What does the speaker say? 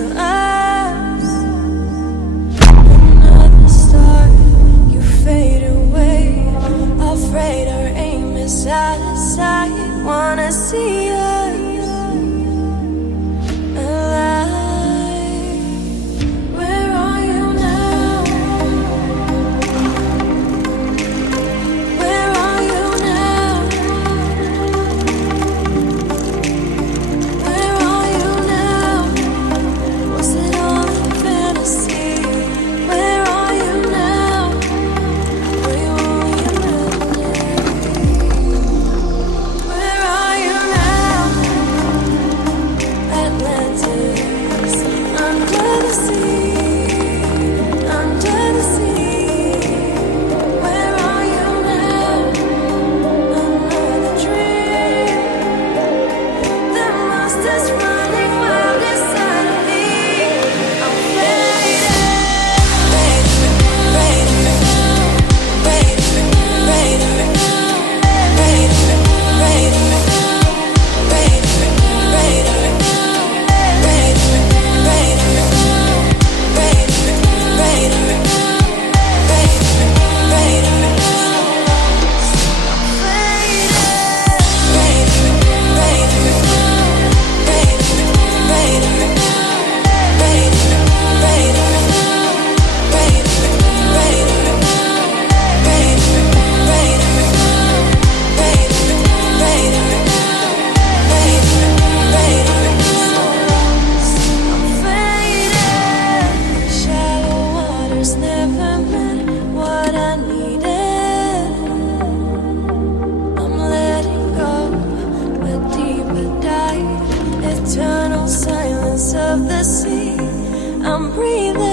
us. Another star, you fade away. Afraid our aim is out of sight. Wanna see us alive. Where are you now? Where are you now? Where are you now? Was it all a fantasy? Where are you now? Were you only a memory? Where are you now? Atlantis, under the sea, under the sea. Where are you now? Another dream. The monster's running wild inside of me. I'm faded, faded, faded, faded, faded, faded, shallow waters never meant what I needed. I'm letting go, a deeper dive, eternal silence of the sea. I'm breathing.